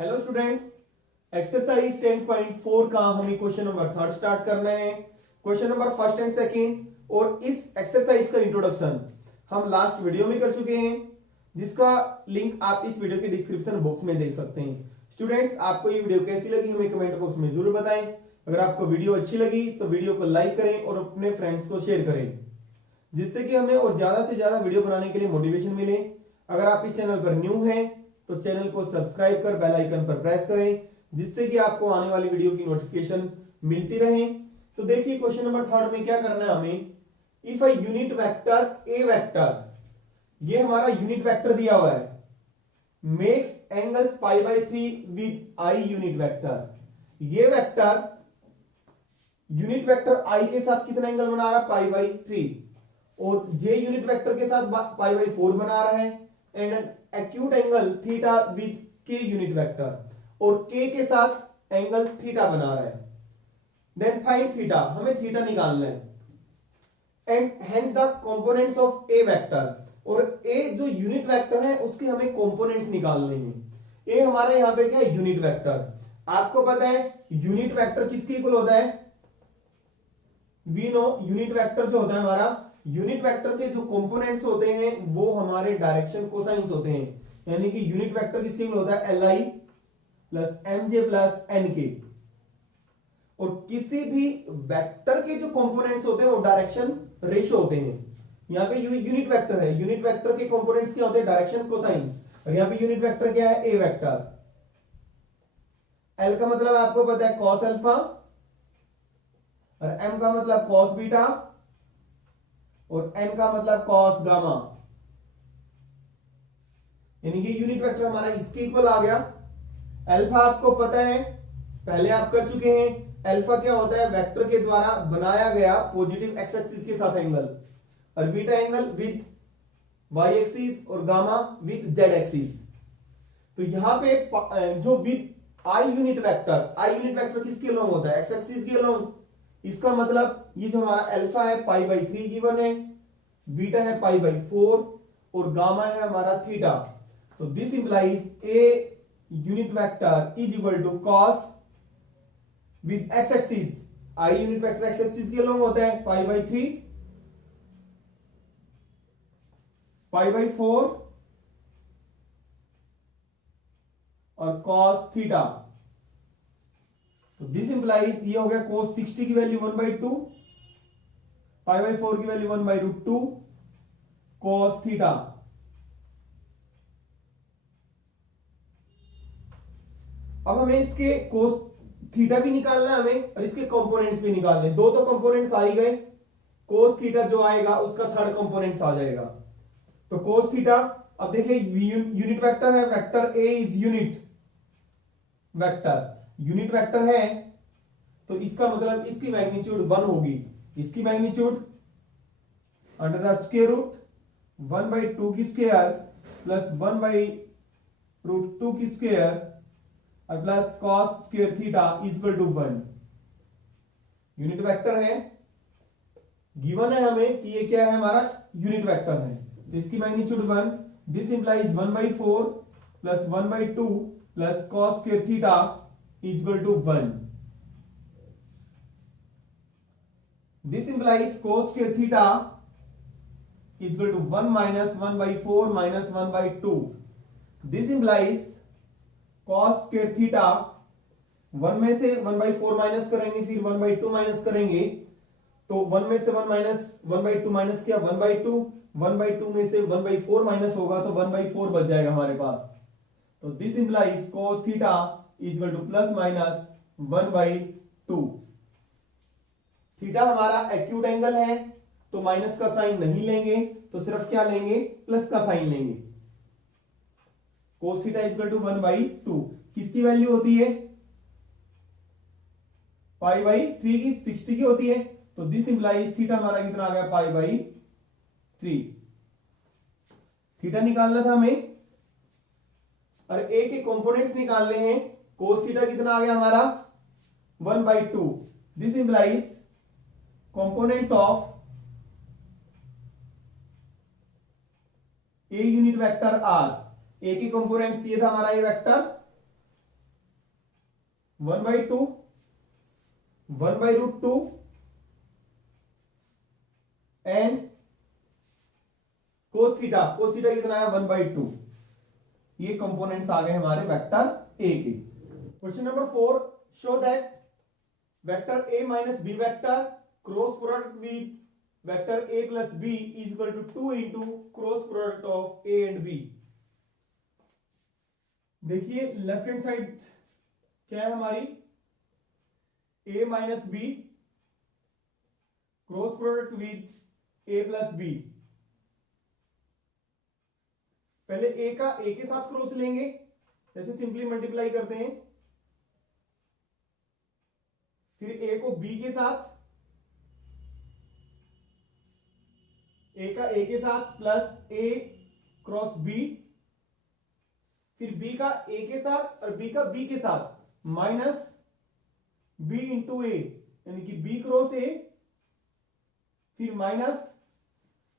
Hello students, exercise 10.4 का हमें question number 3 start करना है। Question number first and second और इस एक्सरसाइज का इंट्रोडक्शन हम लास्ट वीडियो में कर चुके हैं, जिसका लिंक आप इस वीडियो के डिस्क्रिप्शन बॉक्स में देख सकते हैं। स्टूडेंट्स, आपको ये वीडियो कैसी लगी हमें कमेंट बॉक्स में जरूर बताएं। अगर आपको वीडियो अच्छी लगी तो वीडियो को लाइक करें और अपने फ्रेंड्स को शेयर करें, जिससे कि हमें और ज्यादा से ज्यादा वीडियो बनाने के लिए मोटिवेशन मिले। अगर आप इस चैनल पर न्यू हैं तो चैनल को सब्सक्राइब कर बेल आइकन पर प्रेस करें, जिससे कि आपको आने वाली वीडियो की नोटिफिकेशन मिलती रहे। तो देखिए क्वेश्चन नंबर 3 में क्या करना है हमें। If a unit vector A vector, ये हमारा यूनिट वेक्टर दिया हुआ है, makes angles π/3 with I unit vector. ये वेक्टर यूनिट वेक्टर आई के साथ कितना एंगल बना रहा है π/3, और जे यूनिट वेक्टर के साथ π/4 बना रहा है, and an acute angle theta with के यूनिट वेक्टर, और के के साथ एंगल थीटा बना रहा है। देन फाइंड थीटा, हमें थीटा निकालना है। And hence the components of A vector, और ए जो यूनिट वेक्टर है उसके हमें कंपोनेंट्स निकालने हैं। ए हमारा यहां पे क्या है, यूनिट वेक्टर। आपको पता है यूनिट वेक्टर किसके इक्वल होता है, वी नो यूनिट वेक्टर जो होता है हमारा, यूनिट वेक्टर के जो कंपोनेंट्स होते हैं वो हमारे डायरेक्शन कोसाइंस होते हैं। यानी कि यूनिट वेक्टर किसके इक्वल होता है, Li plus mj plus nk। और किसी भी वेक्टर के जो कंपोनेंट्स होते हैं वो डायरेक्शन रेशो होते हैं। यहाँ पे यूनिट वेक्टर है, यूनिट वेक्टर के कंपोनेंट्स क्या होते हैं, डायरेक्शन कोसाइंस। और यहाँ पे यूनिट वेक्टर क्या है, ए वेक्टर। एल का मतलब आपको पता है कॉस अल्फा, और एम का मतलब कॉस बीटा, और एन का मतलब कॉस गामा। यानी कि यूनिट वेक्टर हमारा इसके इक्वल आ गया। अल्फा आपको पता है, पहले आप कर चुके हैं। अल्फा क्या होता है, वेक्टर के द्वारा बनाया गया पॉजिटिव एक्स एक्सिस के साथ एंगल, और beta angle with Y axis, और गामा विद जेड एक्सिस। तो यहां पे जो विद आई यूनिट वेक्टर किसके अलोंग होता है, एक्स एक्सिस के अलोंग। इसका मतलब ये जो हमारा अल्फा है π/3 गिवन है, बीटा है π/4, और गामा है हमारा थीटा। तो this implies A unit vector is equal to cos with X axis. I unit vector X axis के अलोंग होता है π/3, π/4 और cos थीटा। तो दिस इंप्लाइज ये हो गया cos 60 की वैल्यू 1/2, π/4 की वैल्यू 1/√2 cos थीटा। अब हमें इसके cos थीटा भी निकालना है हमें, और इसके कंपोनेंट्स भी निकालने हैं। दो तो कंपोनेंट्स आ ही गए, cos थीटा जो आएगा उसका थर्ड कंपोनेंट्स आ जाएगा। तो cos थीटा, अब देखिए यूनिट वेक्टर है, vector A is unit vector है, तो इसका मतलब इसकी मैग्नीट्यूड 1 होगी। इसकी magnitude under the square root 1/2 की स्क्वायर प्लस 1/√2 की स्क्वायर और plus cos square theta is equal to 1। Unit vector है, गिवन है हमें कि ये क्या है, हमारा यूनिट वेक्टर है, तो इसकी magnitude 1। This implies 1/4 plus 1/2 plus cos square theta is equal to 1। This implies cos square theta is equal to 1 minus 1/4 minus 1/2। This implies cos square theta, 1 में से 1/4 माइनस करेंगे, फिर 1/2 माइनस करेंगे, तो 1 में से 1 माइनस 1/2 माइनस किया 1/2, 1/2 में से 1/4 माइनस होगा तो 1/4 बच जाएगा हमारे पास। तो this implies cos theta is equal two plus minus 1/2। Theta हमारा एक्यूट एंगल है, तो माइनस का साइन नहीं लेंगे, तो सिर्फ क्या लेंगे, प्लस का साइन लेंगे। cos theta is equal to 1/2 किसकी वैल्यू होती है, π/3 की 60 की होती है। तो दिस इंप्लाइज थीटा हमारा कितना आ गया, π/3। थीटा निकालना था हमें, और ए के कंपोनेंट्स निकालने हैं। cos थीटा कितना आ गया हमारा 1/2। This implies components of a unit vector are, A की कंपोनेंट्स ये था हमारा ये वेक्टर, 1/2 1/√2 एंड cos थीटा कितना है 1/2। ये कंपोनेंट्स आ गए हमारे वेक्टर ए के। Question number 4, show that vector a minus B vector cross product with vector a plus b is equal to 2 into cross product of a and b। देखिए left hand side क्या है हमारी, a minus B cross product with a plus B. पहले a का a के साथ cross लेंगे, जैसे सिंपली मल्टीप्लाई करते हैं, फिर a को b के साथ, a का a के साथ प्लस a क्रॉस b, फिर b का a के साथ और b का b के साथ माइनस b इंटू a, यानी कि b क्रॉस a, फिर minus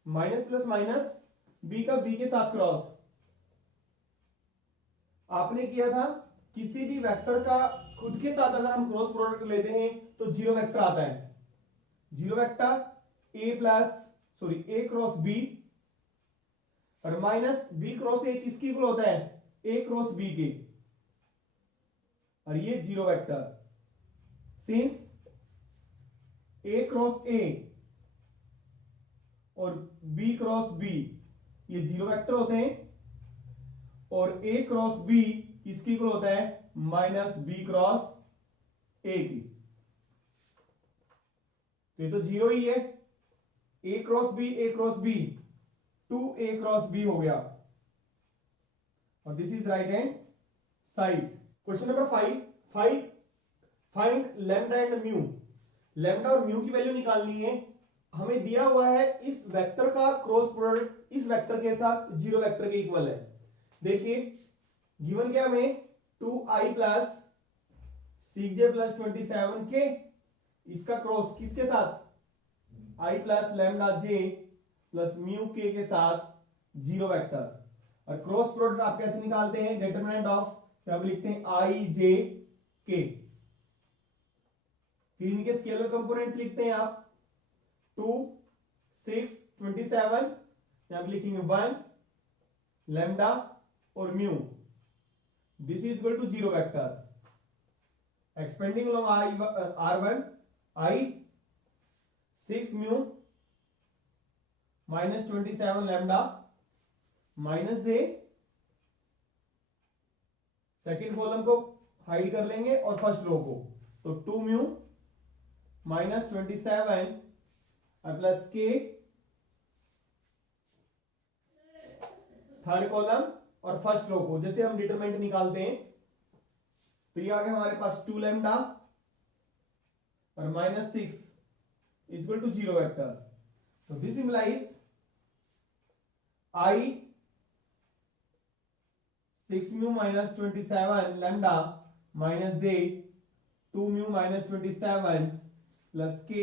minus plus minus b का b के साथ क्रॉस। आपने किया था किसी भी वेक्टर का खुद के साथ अगर हम क्रॉस प्रोडक्ट लेते हैं तो जीरो वेक्टर आता है। Zero vector a cross b और माइनस b क्रॉस a किसकी इक्वल होता है, a क्रॉस b के, और ये zero vector. Since a cross a और b क्रॉस b ये जीरो वेक्टर होते हैं, और a क्रॉस b किसकी इक्वल होता है, माइनस b क्रॉस a की। तो ये तो जीरो ही है, a cross b 2a cross b हो गया, और this is right hand side. Question number 5, find lambda and mu. Lambda और म्यू की वैल्यू निकालनी है। हमें दिया हुआ है इस वेक्टर का क्रॉस प्रोडक्ट इस वेक्टर के साथ जीरो वेक्टर के इक्वल है। देखिए गिवन क्या हमें 2i प्लस 6j प्लस 27 के, इसका क्रॉस किसके साथ, i plus lambda j plus mu के साथ जीरो वेक्टर। और क्रॉस प्रोडक्ट आप कैसे निकालते हैं, डिटरमिनेंट ऑफ, क्या लिखते हैं i j k, फिर इनके स्केलर कंपोनेंट्स लिखते हैं आप 2 6 27, यहां पे लिखेंगे 1 लैम्डा और mu, this is equal to zero vector. Expanding along r1 i 6 mu minus 27 lambda minus j, second column को हाइड कर लेंगे और फर्स्ट रो को, तो 2 mu minus 27 plus k, third column और फर्स्ट रो को जैसे हम डिटरमिनेंट निकालते हैं, तो ये आ गया हमारे पास 2 लैम्डा और minus 6 equal to zero vector. तो this implies i 6 mu minus 27 lambda minus j 2 mu minus 27 plus k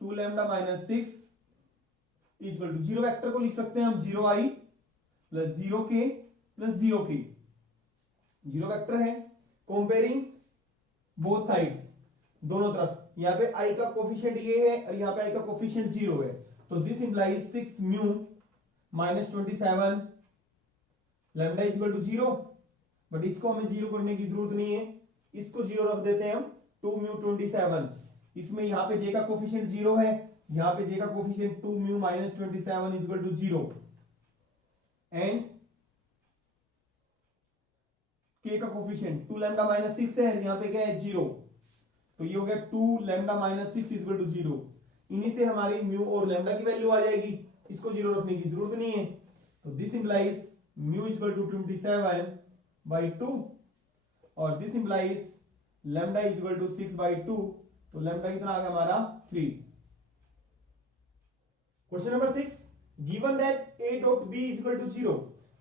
2 lambda minus 6 equal to zero vector को लिख सकते हैं हम 0i plus 0k plus 0k, zero vector है। Comparing both sides, दोनों तरफ, यहां पे i का कोफिशिएंट ये है और यहां पे i का कोफिशिएंट 0 है, तो this implies 6 mu minus 27 lambda equal to 0, but इसको हमें जीरो करने की जरूरत नहीं है, इसको जीरो रख देते हैं हम 2 म्यू 27, इसमें यहां पे j का कोफिशिएंट 0 है, यहां पे j का coefficient 2 mu minus 27 equal to 0, and k का कोफिशिएंट 2 लैम्डा माइनस 6 है, यहां पे क्या है 0, तो ये हो गया 2 लैम्डा माइनस 6 इक्वल टू 0। इन्हीं से हमारी म्यू और लैम्डा की वैल्यू आ जाएगी, इसको जीरो रखने की जरूरत नहीं है, तो this implies mu equal to 27/2 और this implies lambda equal to 6/2, तो लैम्डा कितना आ गया हमारा 3। Question number 6, given that a dot b equal to 0,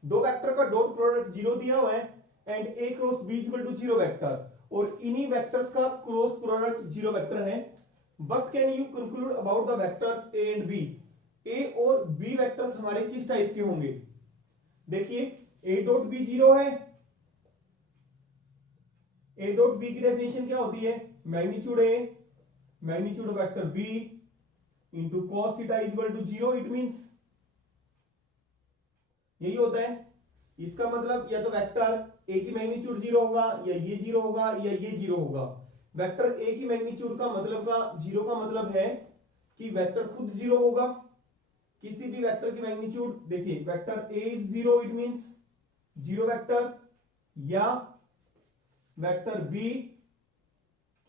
दो वेक्टर का डॉट प्रोडक्ट 0 दिया हुआ है and a cross b equal to 0 vector, और इन्हीं वेक्टर्स का क्रॉस प्रोडक्ट 0 वेक्टर है। What can you conclude about the vectors a and b, a और b वेक्टर्स हमारे किस टाइप के होंगे। देखिए a डॉट b 0 है, ए डॉट बी की डेफिनेशन क्या होती है, magnitude A magnitude of vector B into cos theta is equal to 0। It means यही होता है। इसका मतलब या तो वेक्टर ए की मैग्नीट्यूड 0 होगा, या ये 0 होगा, या ये 0 होगा। वेक्टर ए की मैग्नीट्यूड का मतलब का 0 का मतलब है कि वेक्टर खुद 0 होगा। किसी भी वेक्टर की मैग्नीट्यूड देखिए, vector A is 0 it means 0 vector, या वेक्टर बी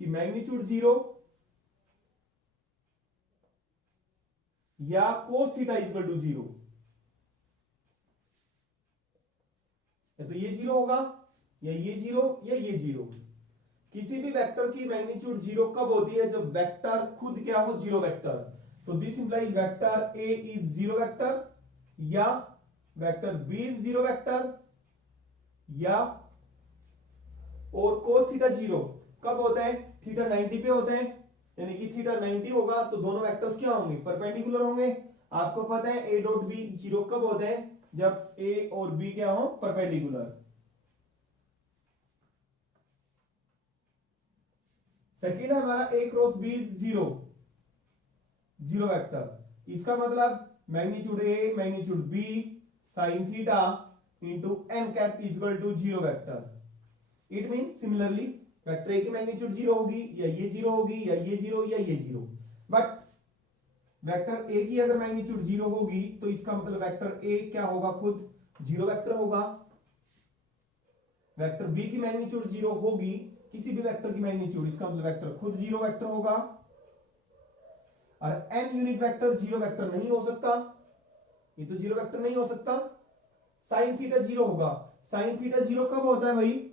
की मैग्नीट्यूड 0, या cos theta is equal to 0। तो ये 0 होगा, या ये 0, या ये 0। किसी भी वेक्टर की मैग्नीट्यूड 0 कब होती है, जब वेक्टर खुद क्या हो, 0 वेक्टर। तो this implies vector A is 0 vector, या वेक्टर बी इज 0 वेक्टर, या और cos थीटा 0 कब होता है, थीटा 90 पे होता है। यानी कि थीटा 90 होगा तो दोनों वेक्टर्स क्या होंगे, परपेंडिकुलर होंगे। आपको पता है ए डॉट बी 0 कब होता है, जब ए और बी क्या हो, परपेंडिकुलर। सेकेंड है हमारा A cross B is 0 vector. इसका मतलब magnitude A magnitude B sine theta into n cap is equal to 0 vector. It mean similarly vector A की मैग्नीट्यूड 0 होगी, या ये 0 होगी, या ये 0, या ये 0। बट वेक्टर ए की अगर मैग्नीट्यूड 0 होगी तो इसका मतलब वेक्टर ए क्या होगा, खुद 0 वेक्टर होगा। वेक्टर बी की मैग्नीट्यूड 0 होगी, किसी भी वेक्टर की मैग्नीट्यूड, इसका मतलब वेक्टर खुद 0 वेक्टर होगा। और एन यूनिट वेक्टर 0 वेक्टर नहीं हो सकता, ये तो 0 वेक्टर नहीं हो सकता। साइन थीटा 0 होगा। साइन थीटा 0 कब होता है भाई,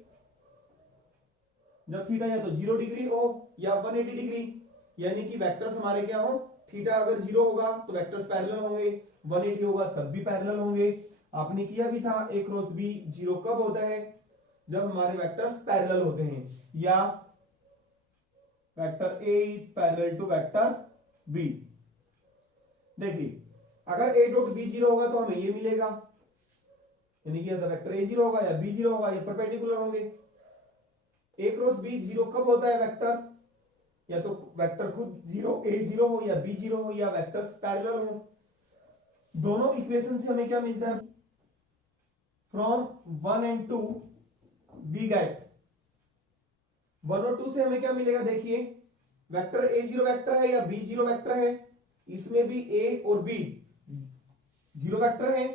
जब थीटा या तो 0 डिग्री हो या 180 डिग्री। यानी कि वेक्टर्स हमारे क्या हो, थीटा अगर 0 होगा तो वेक्टर्स पैरेलल होंगे, 180 होगा तब भी पैरेलल होंगे। आपने किया भी था, ए क्रॉस बी 0 कब होता है, जब हमारे वेक्टर्स पैरेलल होते हैं, या vector A is parallel to vector B. देखिए अगर ए डॉट बी 0 होगा तो हमें ये मिलेगा, यानी कि वेक्टर ए 0 होगा या बी 0 होगा, ये परपेंडिकुलर होंगे। ए क्रॉस बी 0 कब होता है वेक्टर, या तो वेक्टर खुद 0 ए 0 हो, या बी 0 हो, या वेक्टर्स पैरेलल हो। दोनों इक्वेशन से हमें क्या मिलता है, फ्रॉम 1 एंड 2 वी गेट 1 और 2 से हमें क्या मिलेगा, देखिए वेक्टर ए 0 वेक्टर है या बी 0 वेक्टर है, इसमें भी ए और बी 0 वेक्टर है।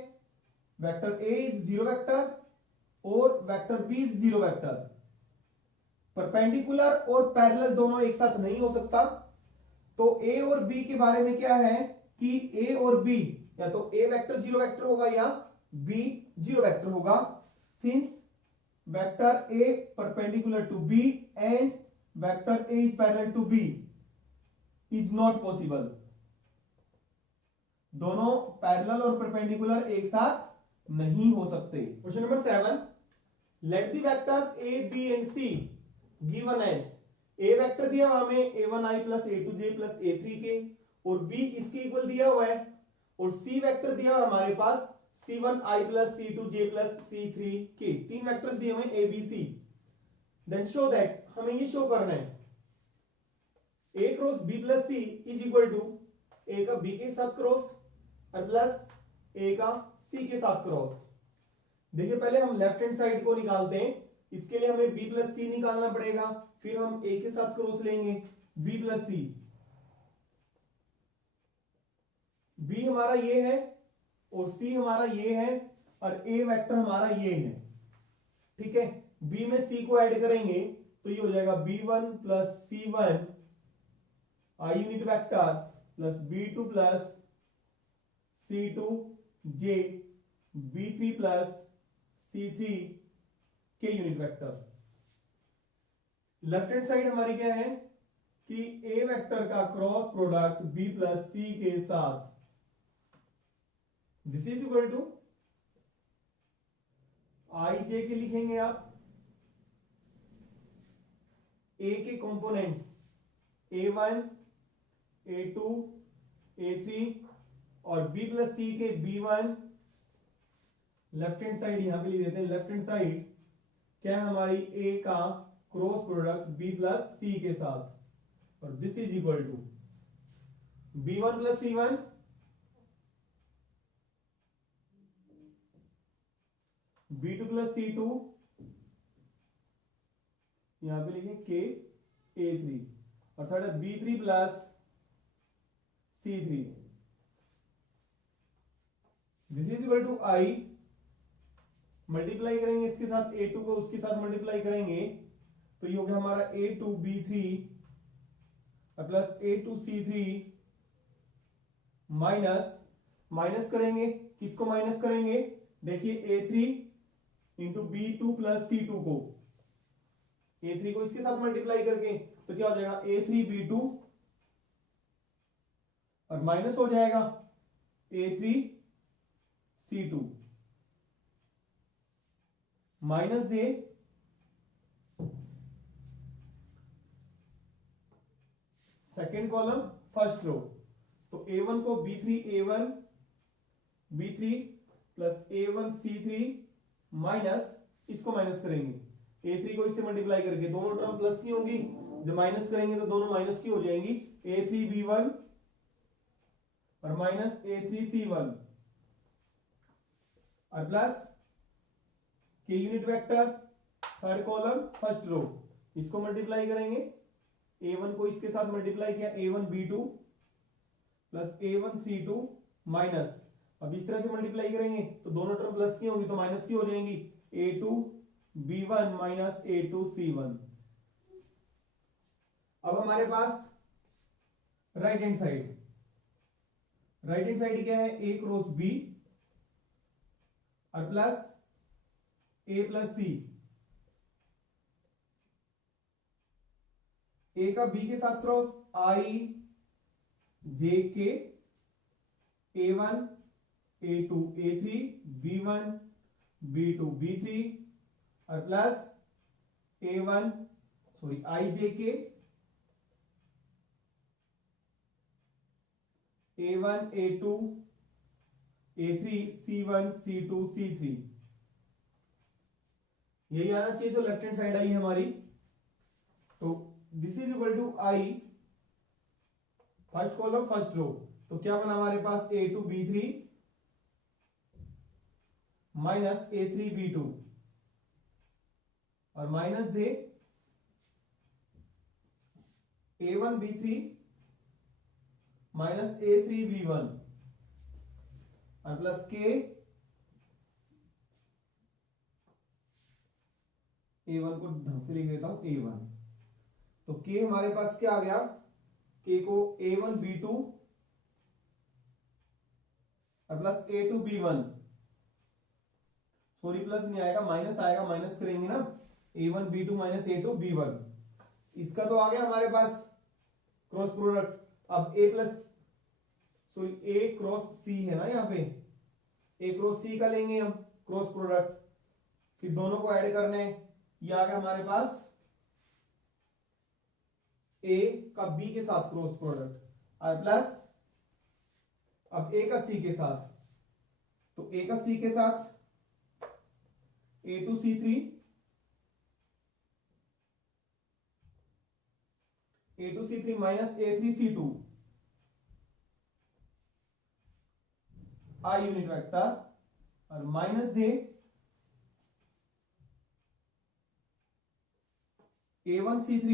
वेक्टर ए इज 0 वेक्टर और vector B is 0 vector. Perpendicular और पैरेलल दोनों एक साथ नहीं हो सकता। तो ए और बी के बारे में क्या है कि ए और बी या तो ए वेक्टर 0 वेक्टर होगा या बी 0 वेक्टर होगा। Since vector A perpendicular to B and vector A is parallel to B is not possible. दोनों पैरेलल और परपेंडिकुलर एक साथ नहीं हो सकते। Question number 7, let the vectors A B and C given as. A vector दिया हुआ हमें a1i plus a2j plus a3k, और b इसके इक्वल दिया हुआ है, और c वेक्टर दिया हुआ हमारे पास c1i plus c2j plus c3k। तीन वेक्टर्स दिए हुए a b c। Then show that, हमें ये शो करना है a cross b plus c is equal to a का b के साथ क्रॉस और प्लस a का c के साथ क्रॉस। देखिए पहले हम लेफ्ट हैंड साइड को निकालते हैं, इसके लिए हमें b प्लस सी निकालना पड़ेगा, फिर हम a के साथ क्रॉस लेंगे b प्लस सी। b हमारा ये है और c हमारा ये है और a वेक्टर हमारा ये है, ठीक है। b में c को ऐड करेंगे तो ये हो जाएगा b1 plus c1 i unit vector plus b2 plus c2j b3 plus c3 के unit vector. Left hand side हमारी क्या है कि ए वेक्टर का cross product B plus C के साथ, दिस इज इक्वल टू आई जे के लिखेंगे आप, ए के कंपोनेंट्स a1 a2 a3 और b प्लस सी के b1। लेफ्ट हैंड साइड यहां पे लिख देते हैं, लेफ्ट हैंड साइड क्या है हमारी, a का cross product B plus C के साथ, और this is equal to B1 plus C1 B2 plus C2, यहां पे लिखें KA3, और थर्ड है B3 plus C3, this is equal to I, multiply करेंगे इसके साथ A2 को उसके साथ मल्टीप्लाई करेंगे तो ये हो गया हमारा A2B3 प्लस A2C3 माइनस करेंगे, किसको माइनस करेंगे, देखिए A3 into B2 plus C2 को, A3 को इसके साथ मल्टीप्लाई करके तो क्या हो जाएगा A3B2, और माइनस हो जाएगा A3C2 माइनस जे सेकेंड कॉलम फर्स्ट रो, तो A1 को B3A1 B3 plus A1 C3 minus, इसको माइनस करेंगे A3 को इससे मल्टीप्लाई करके, दोनों टर्म प्लस की होंगी, जब माइनस करेंगे तो दोनों माइनस की हो जाएंगी, A3B1 और माइनस A3C1 और plus K unit vector third column first row, इसको मल्टीप्लाई करेंगे, A1 को इसके साथ मल्टीप्लाई किया A1B2 प्लस A1C2 माइनस, अब इस तरह से मल्टीप्लाई करेंगे तो दोनों टर्म प्लस की होंगी तो माइनस की हो जाएंगी, A2B1 माइनस A2C1। अब हमारे पास राइट हैंड साइड क्या है, A क्रॉस B और plus A plus C, A का B के साथ cross I J K A1 A2 A3 B1 B2 B3 और plus A1 I J K A1 A2 A3 C1 C2 C3, यही आना चाहिए जो लेफ्ट हैंड साइड आई है हमारी, तो this is equal to I first column first row, तो क्या बना हमारे पास A2B3 माइनस A3B2 और माइनस जे A1B3 माइनस A3B1 और प्लस के A1 को ढंग से लिख देता हूं A1, तो के हमारे पास क्या आ गया, के को A1B2 और प्लस A2B1, सॉरी प्लस नहीं आएगा माइनस आएगा, माइनस करेंगे ना, A1B2 माइनस A2B1, इसका तो आ गया हमारे पास क्रॉस प्रोडक्ट। अब A plus sorry A cross C है ना, यहाँ पे A क्रॉस C का लेंगे हम क्रॉस प्रोडक्ट, फिर दोनों को ऐड करने, ये आ गया हमारे पास A का B के साथ क्रॉस प्रोडक्ट और प्लस अब A का C के साथ, तो A का C के साथ A2C3 A2C3 minus A3C2 I unit vector और माइनस जे A1C3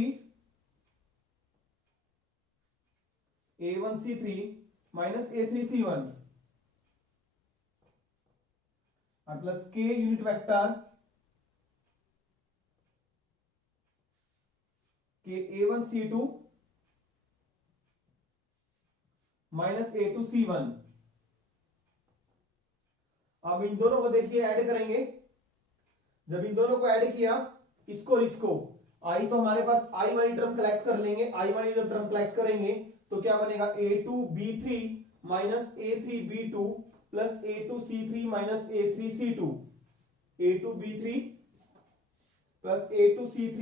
माइनस A3C1 और प्लस के यूनिट वेक्टर के A1C2 माइनस A2C1। अब इन दोनों को देखिए ऐड करेंगे, जब इन दोनों को ऐड किया इसको और इसको, आई तो हमारे पास आई वाली टर्म कलेक्ट कर लेंगे, आई वाली जब टर्म कलेक्ट करेंगे तो क्या बनेगा A2B3 minus A3B2 plus A2C3 minus A3C2, A2B3 plus A2C3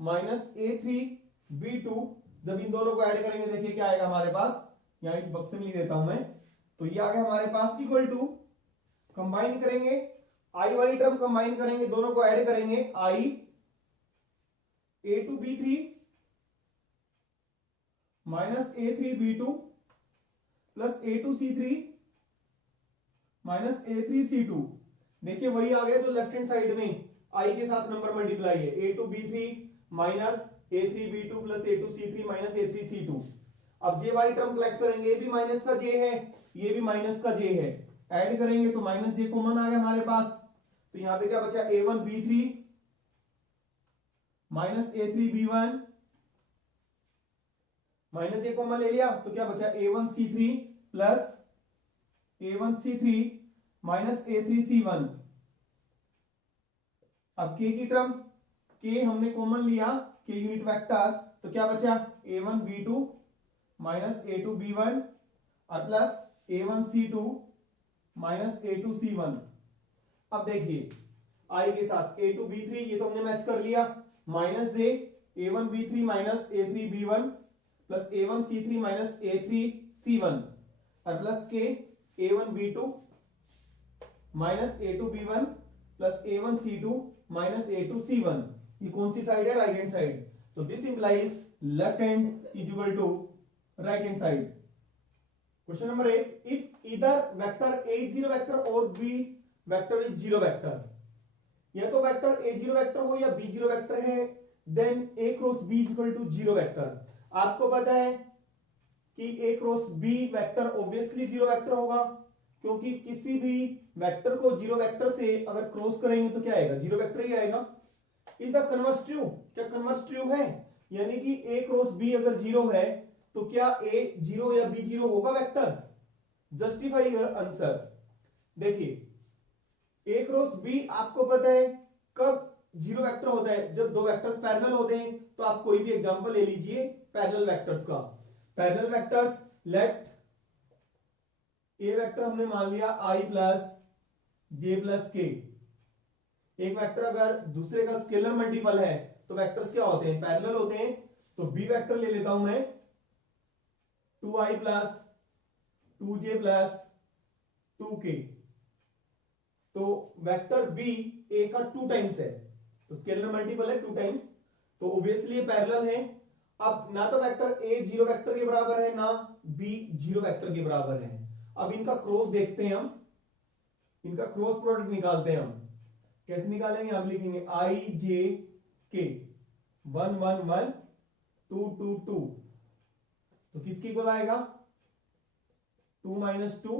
minus A3B2, जब इन दोनों को ऐड करेंगे देखिए क्या आएगा हमारे पास, यहां इस बक्से में लिख देता हूं मैं, तो ये आ गया हमारे पास इक्वल टू, कंबाइन करेंगे आई वाली टर्म कंबाइन करेंगे, दोनों को ऐड करेंगे I A2B3 minus A3B2 plus A2C3 minus A3C2। देखिए वही आ गया जो लेफ्ट हैंड साइड में I के साथ नंबर मल्टीप्लाई है, A2B3 minus A3B2 plus A2C3 minus A3C2। अब जे वाली टर्म कलेक्ट करेंगे, ये भी माइनस का जे है, ये भी माइनस का जे है, ऐड करेंगे तो माइनस जे कॉमन आ गया हमारे पास। तो यहां पे क्या बचा, A1B3 माइनस A3B1 माइनस ए कॉमन ले लिया तो क्या बचा, A1C3 plus A1C3 minus A3C1। अब के की टर्म, के हमने कॉमन लिया, के यूनिट वेक्टर, तो क्या बचा A1B2 माइनस A2B1 और प्लस A1C2 माइनस A2C1। अब देखिए आई के साथ A2B3 ये तो हमने मैच कर लिया, माइनस जे A1B3 minus A3B1 plus A1C3 minus A3C1 और प्लस के A1B2 minus A2B1 plus A1C2 minus A2C1। ये कौन सी साइड है, राइट हैंड साइड। तो this implies left hand is equal to right hand side. Question number 8, if either vector A zero vector और B vector is zero vector, या तो vector A zero vector हो या B zero vector है, then A cross B is equal to zero vector. आपको पता है कि A cross B vector obviously zero vector होगा, क्योंकि किसी भी वेक्टर को जीरो वेक्टर से अगर क्रॉस करेंगे तो क्या आएगा, जीरो वेक्टर ही आएगा। इज द कन्वर्स ट्रू, क्या कन्वर्स ट्रू है, यानी कि A क्रॉस B अगर जीरो है तो क्या A जीरो या B जीरो होगा वेक्टर। Justify your answer. देखिए A क्रॉस B आपको पता है कब जीरो वेक्टर होता है, जब दो वेक्टर्स पैरेलल होते हैं। तो आप कोई भी एग्जांपल ले लीजिए पैरेलल वेक्टर्स का। पैरेलल वेक्टर्स, लेट ए वेक्टर हमने मान लिया I प्लस जे प्लस के। एक वेक्टर अगर दूसरे का स्केलर मल्टीपल है तो वेक्टर्स क्या होते हैं, पैरेलल होते हैं। तो बी वेक्टर ले लेता हूं मैं 2I plus 2J plus 2K। तो वेक्टर बी ए का 2 टाइम्स है, तो स्केलर मल्टीपल है 2 टाइम्स, तो ऑब्वियसली ये पैरेलल है। अब ना तो वेक्टर ए जीरो वेक्टर के बराबर है, ना बी जीरो वेक्टर के बराबर है। अब इनका क्रॉस देखते हैं हम, इनका क्रॉस प्रोडक्ट निकालते हैं हम। कैसे निकालेंगे, हम लिखेंगे आई जे के 1 1 1 2 2 2। तो किसकी इक्वल आएगा, 2 माइनस 2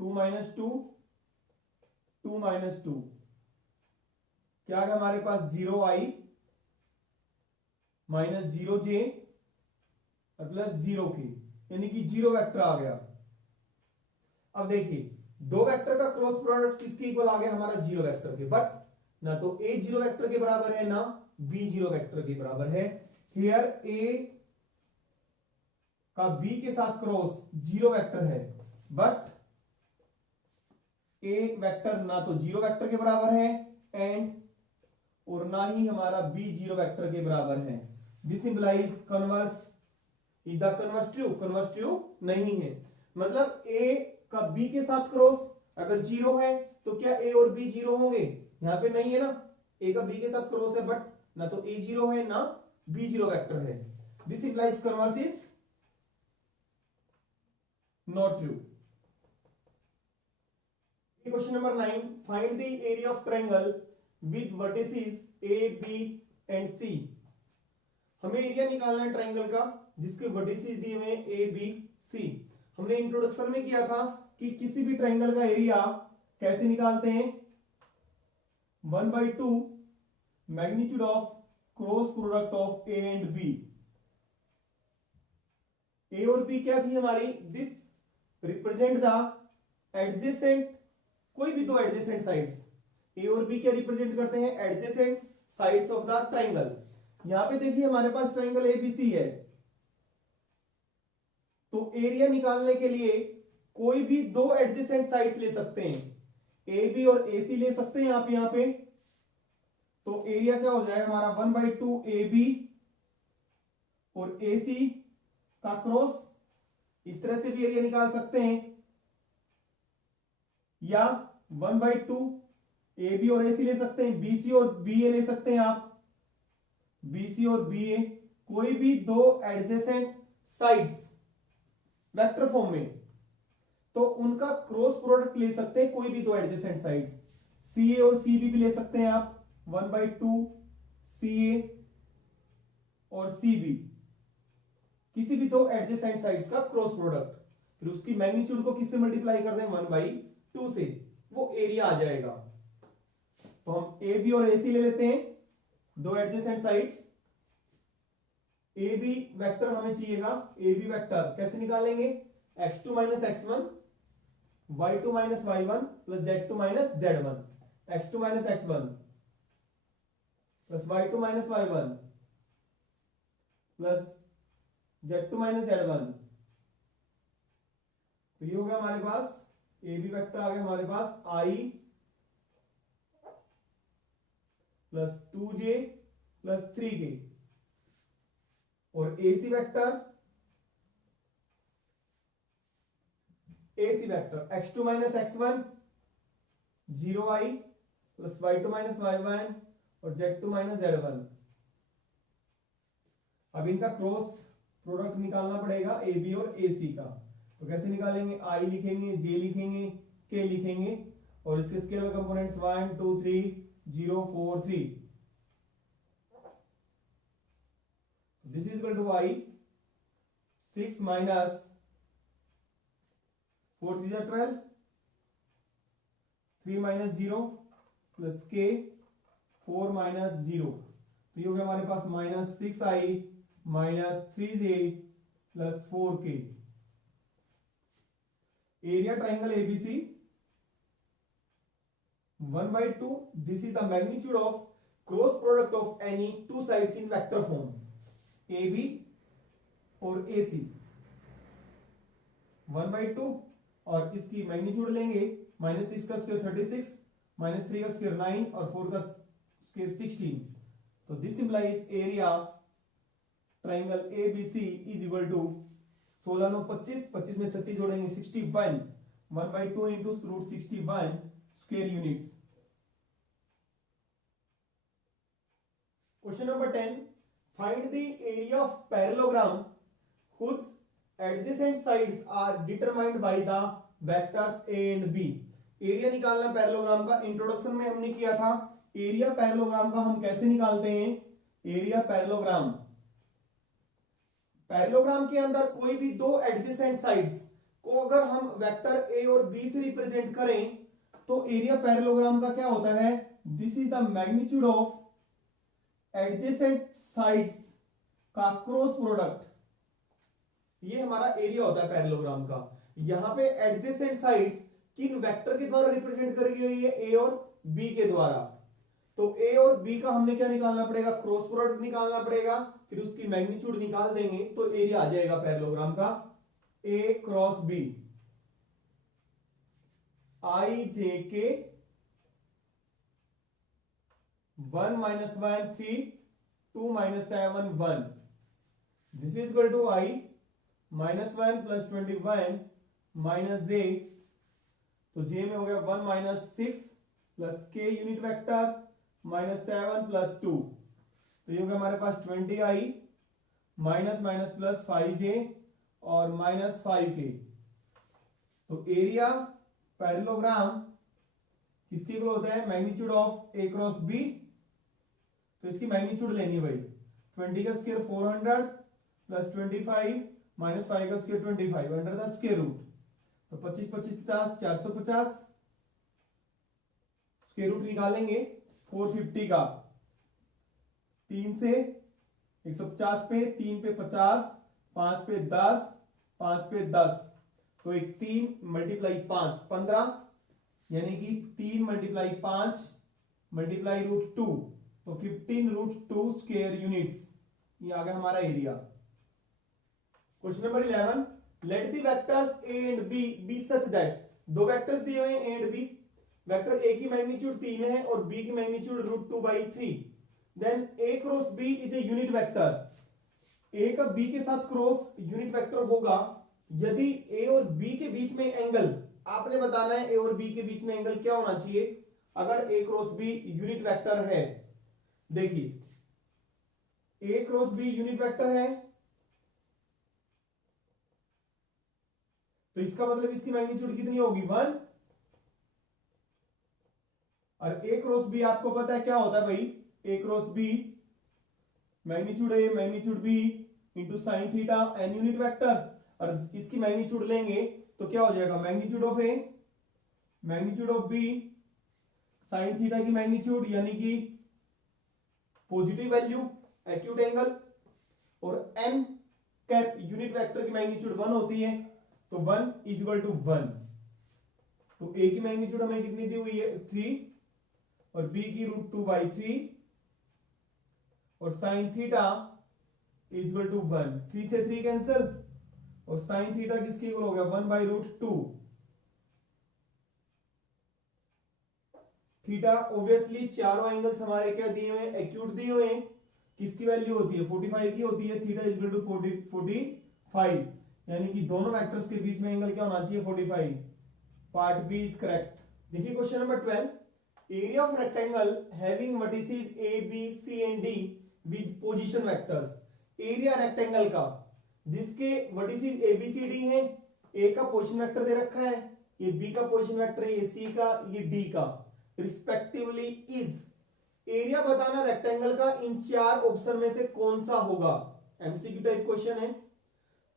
2 माइनस 2 2 माइनस 2, क्या है हमारे पास 0I minus 0J plus 0K, यानी कि जीरो वेक्टर आ गया। अब देखिए दो वेक्टर का क्रॉस प्रोडक्ट किसके इक्वल आ गया, हमारा जीरो वेक्टर के, बट ना तो A जीरो वेक्टर के बराबर है ना B जीरो वेक्टर के बराबर है। हियर A का B के साथ क्रॉस जीरो वेक्टर है, बट A वेक्टर ना तो जीरो वेक्टर के बराबर है एंड और ना ही हमारा B जीरो वेक्टर के बराबर है। This implies converse, is the converse true, converse true नहीं है। मतलब A का B के साथ क्रॉस अगर जीरो है तो क्या A और B जीरो होंगे, यहां पे नहीं है ना, A का B के साथ क्रॉस है बट ना तो A जीरो है ना B जीरो वेक्टर है। This implies converse is not true. Question number 9, find the area of triangle with vertices A B and C। हमें एरिया निकालना है ट्रायंगल का जिसके वर्टिसेस दिए हुए A B C। हमने इंट्रोडक्शन में किया था कि किसी भी ट्रायंगल का एरिया कैसे निकालते हैं, 1/2 magnitude of cross product of A and B। A और B क्या थी हमारी, दिस रिप्रेजेंट द एडजेसेंट, कोई भी दो एडजेसेंट साइड्स। A और B क्या रिप्रेजेंट करते हैं, adjacent sides of the triangle. यहां पे देखिए हमारे पास ट्रायंगल ABC है, तो एरिया निकालने के लिए कोई भी दो एडजेसेंट साइड्स ले सकते हैं, AB और AC ले सकते हैं आप यहां पे। तो एरिया क्या हो जाएगा हमारा 1/2 AB और AC का क्रॉस, इस तरह से भी एरिया निकाल सकते हैं, या 1/2 AB और AC ले सकते हैं, BC और BA ले सकते हैं आप। BC और BA कोई भी दो एडजेसेंट साइड्स वेक्टर फॉर्म में, तो उनका क्रॉस प्रोडक्ट ले सकते हैं कोई भी दो एडजेसेंट साइड्स। CA और CB भी ले सकते हैं आप, 1/2 CA और CB, किसी भी दो एडजेसेंट साइड्स का क्रॉस प्रोडक्ट, फिर उसकी मैग्नीट्यूड को किससे मल्टीप्लाई कर दें, 1/2 से, वो एरिया आ जाएगा। तो हम AB और AC ले लेते हैं, दो एडजेसेंट साइड्स। AB वेक्टर हमें चाहिएगा, AB वेक्टर कैसे निकालेंगे, x2 - x1 y2 - y1 plus z2 - z1, x2 - x1 plus y2 - y1 plus z2 - z1। तो ये हो गया हमारे पास AB वेक्टर आ गया हमारे पास I plus 2j plus 3k, और AC vector x2 - x1 0i plus y2 - y1 और z2 - z1। अब इनका क्रॉस प्रोडक्ट निकालना पड़ेगा AB और AC का, तो कैसे निकालेंगे, I लिखेंगे, J लिखेंगे, K लिखेंगे, और इसके scalar components 1 2 3 0 4 3। This is equal to I 6 minus 4 3 are 12, 3 minus 0 plus K 4 minus 0, तो ये हो गया हमारे पास -6I minus 3J plus 4K। Area triangle ABC 1/2, this is the magnitude of cross product of any two sides in vector form, AB और AC 1/2, और इसकी magnitude लेंगे, -6 का स्क्वायर 36, -3 का स्क्वायर 9 और 4 का स्क्वायर 16, तो this implies area triangle ABC is equal to 16 9 25, 25 में 36 जोड़ेंगे 61, 1/2 इंटू √61 square units. Question number 10, find the area of parallelogram whose adjacent sides are determined by the vectors A and B। Area निकालना parallelogram का, introduction में हमने किया था area parallelogram का हम कैसे निकालते हैं। एरिया पैरेललोग्राम, पैरेललोग्राम के अंदर कोई भी दो एडजेसेंट साइड्स को अगर हम वेक्टर A और B से रिप्रेजेंट करें तो एरिया पैरेललोग्राम का क्या होता है, this is the magnitude of adjacent sides का क्रॉस प्रोडक्ट, ये हमारा एरिया होता है पैरेललोग्राम का। यहां पे एडजेसेंट साइड्स किन वेक्टर के द्वारा रिप्रेजेंट करी गई है, ए और बी के द्वारा, तो ए और बी का हमने क्या निकालना पड़ेगा, क्रॉस प्रोडक्ट निकालना पड़ेगा, फिर उसकी मैग्नीट्यूड निकाल देंगे तो एरिया आ जाएगा पैरेललोग्राम का ए क्रॉस बी, आई जे के 1 - 1 3 2 - 7 1, this is equal to i -1 plus 21 minus j, तो जे में हो गया 1 - 6 plus K unit vector -7 plus 2, तो ये हो गया हमारे पास 20i माइनस प्लस 5j और -5k। तो एरिया पैरेललोग्राम किसके इक्वल होता है, magnitude of A cross B, तो इसकी मैग्नीट्यूड लेनी है भाई, 20 का स्क्वायर 400 प्लस 25 माइनस 5 का square 25 under the square root, तो 25 25 50 450, स्क्वायर रूट निकालेंगे 450 का, 3 से 150 पे, 3 पे 50, 5 पे 10, 5 पे 10, तो एक 3 × 5 15, यानी कि 3 × 5 मल्टीप्लाई √2, तो 15 √2 स्क्वायर यूनिट्स, ये आ गया हमारा area. Question number 11, let the vectors A and B B such that, दो वेक्टर्स दिए हुए हैं A and B, vector A की मैग्नीट्यूड 3 है और B की magnitude √2/3, then A cross B is a unit vector, A का B के साथ क्रॉस यूनिट वेक्टर होगा यदि A और B के बीच में एंगल, आपने बताना है A और B के बीच में एंगल क्या होना चाहिए अगर A cross B unit vector है। देखिए ए क्रॉस बी यूनिट वेक्टर है, तो इसका मतलब इसकी मैग्नीट्यूड कितनी होगी 1। और ए क्रॉस बी आपको पता है क्या होता है भाई, A cross B magnitude A magnitude B into sine theta n unit vector. और इसकी मैग्नीट्यूड लेंगे तो क्या हो जाएगा, magnitude of A magnitude of B sine theta की मैग्नीट्यूड यानी कि पॉजिटिव वैल्यू एक्यूट एंगल, और एन कैप यूनिट वेक्टर की मैग्नीट्यूड 1 होती है, तो 1 इज इक्वल टू 1। तो ए की मैग्नीट्यूड हमें कितनी दी हुई है 3, और बी की √2/3, और sine theta is equal to 1। 3 से 3 कैंसिल, और साइन थीटा किसके इक्वल हो गया 1/√2। थीटा ऑब्वियसली चारों एंगल्स हमारे क्या दिए हुए हैं, एक्यूट दिए हुए हैं। किसकी वैल्यू होती है 45 की होती है, थीटा इज इक्वल टू 45, यानी कि दोनों वेक्टर्स के बीच में एंगल क्या होना चाहिए 45। Part B is correct. देखिए question number 12, area of rectangle having vertices A B C and D with position vectors. Area rectangle का जिसके vertices A B C D हैं, ए का पोजीशन वेक्टर दे रखा है, ये बी का पोजीशन वेक्टर है, ये सी का, ये डी का, रिस्पेक्टिवली इज। एरिया बताना रेक्टेंगल का इन चार ऑप्शन में से कौन सा होगा। एमसीक्यू टाइप क्वेश्चन है।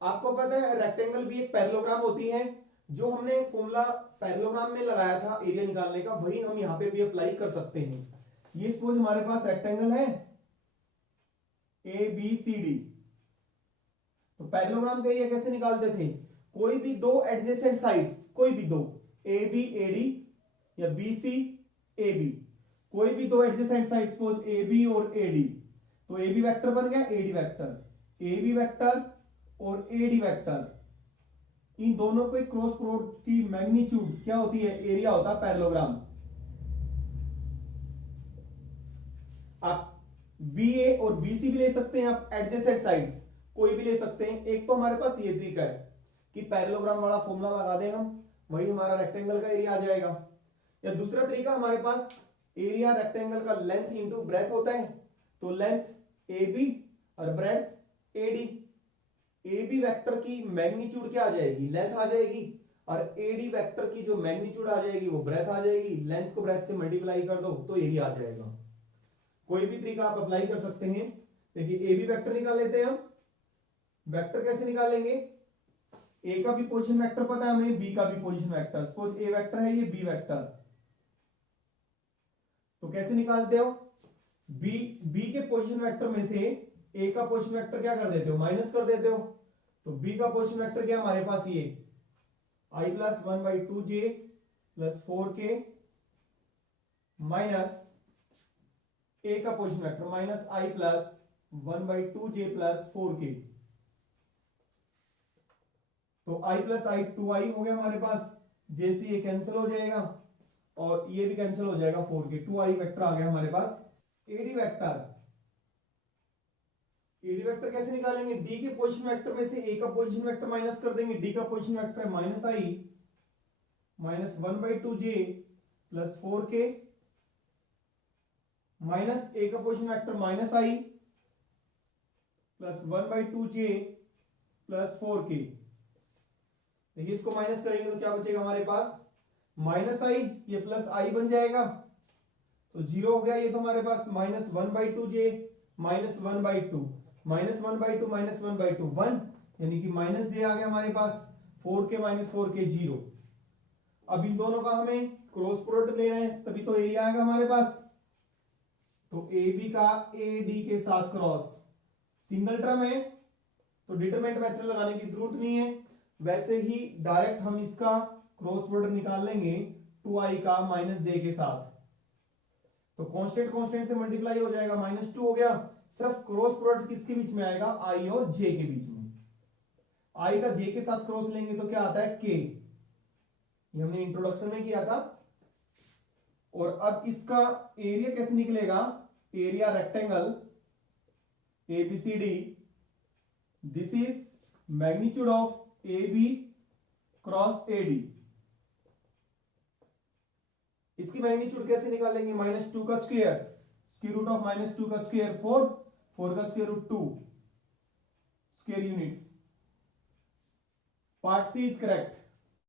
आपको पता है रेक्टेंगल भी एक पैरेललोग्राम होती है, जो हमने फॉर्मूला पैरेललोग्राम में लगाया था एरिया निकालने का, वही हम यहां पे भी अप्लाई कर सकते हैं। ये सपोज हमारे पास रेक्टेंगल है ए बी सी डी, तो पैरेललोग्राम का एरिया कैसे निकालते थे, कोई भी दो एडजेसेंट साइड्स, कोई भी दो ए बी ए डी या बी सी ए बी, कोई भी दो adjacent side suppose A B और ए डी, तो ए बी वेक्टर बन गया A D vector, A B vector और ए डी वेक्टर, इन दोनों के क्रॉस प्रोडक्ट की मैग्नीट्यूड क्या होती है, एरिया होता है पैरेललोग्राम। आप बी ए और बी सी भी ले सकते हैं, आप एडजेसेंट साइड्स कोई भी ले सकते हैं। एक तो हमारे पास ये तरीका है कि पैरेललोग्राम वाला फॉर्मूला लगा दें हम, वही हमारा रेक्टेंगल का एरिया आ जाएगा। या दूसरा तरीका हमारे पास एरिया रेक्टेंगल का लेंथ इंटू ब्रेथ होता है, तो लेंथ ए बी और breadth A D, A B vector की मैग्नीट्यूड क्या आ जाएगी, लेंथ आ जाएगी, और ए डी वेक्टर की जो मैग्नीट्यूड आ जाएगी वो ब्रेथ आ जाएगी। लेंथ को ब्रेथ से मल्टीप्लाई कर दो तो एरिया आ जाएगा। कोई भी तरीका आप अप्लाई कर सकते हैं। देखिए ए बी वेक्टर निकाल लेते हैं हम। वेक्टर कैसे निकालेंगे, ए का भी पोजीशन वेक्टर पता है हमें, बी का भी पोजीशन वेक्टर। सपोज ए वेक्टर है, ये बी वेक्टर, तो कैसे निकालते हो, बी के पोजीशन वेक्टर में से ए का पोजीशन वेक्टर क्या कर देते हो, माइनस कर देते हो। तो बी का पोजीशन वेक्टर क्या हमारे पास, ये i plus 1/2j plus 4k minus A का position vector minus i plus 1/2j plus 4k, तो i प्लस i 2i हो गया हमारे पास, जैसे ये कैंसिल हो जाएगा और ये भी कैंसिल हो जाएगा 4k, 2i वेक्टर आ गया हमारे पास। एडी वेक्टर, एडी वेक्टर कैसे निकालेंगे, डी के पोजीशन वेक्टर में से ए का पोजीशन वेक्टर माइनस कर देंगे, डी का पोजीशन वेक्टर है minus i minus 1/2j plus 4k minus A का position vector minus i plus 1/2j plus 4k। देखिए इसको माइनस करेंगे तो क्या बचेगा हमारे पास, माइनस i, ये प्लस i बन जाएगा, तो 0 हो गया। ये तो हमारे पास minus 1/2j minus 1/2, minus 1/2 minus 1/2 1, यानी कि माइनस j आ गया हमारे पास, 4k माइनस 4k 0। अब इन दोनों का हमें क्रॉस प्रोडक्ट लेना है, तभी तो एरिया आएगा हमारे पास। तो ए बी का ए डी के साथ क्रॉस, सिंगल टर्म है तो डिटरमिनेंट मेथड लगाने की जरूरत नहीं है, वैसे ही डायरेक्ट हम इसका क्रॉस प्रोडक्ट निकाल लेंगे 2i का माइनस j के साथ, तो कांस्टेंट कांस्टेंट से मल्टीप्लाई हो जाएगा, -2 हो गया। सिर्फ क्रॉस प्रोडक्ट किसके बीच में आएगा, i और j के बीच में। i का j के साथ क्रॉस लेंगे तो क्या आता है k, ये हमने इंट्रोडक्शन में किया था। और अब इसका एरिया कैसे निकलेगा, area rectangle ABCD, this is magnitude of AB cross AD। इसकी मैग्नीट्यूड कैसे निकालेंगे, -2 का स्क्वायर, स्क्वायर रूट ऑफ -2 का स्क्वायर 4, 4 का square root 2 square units. Part C is correct.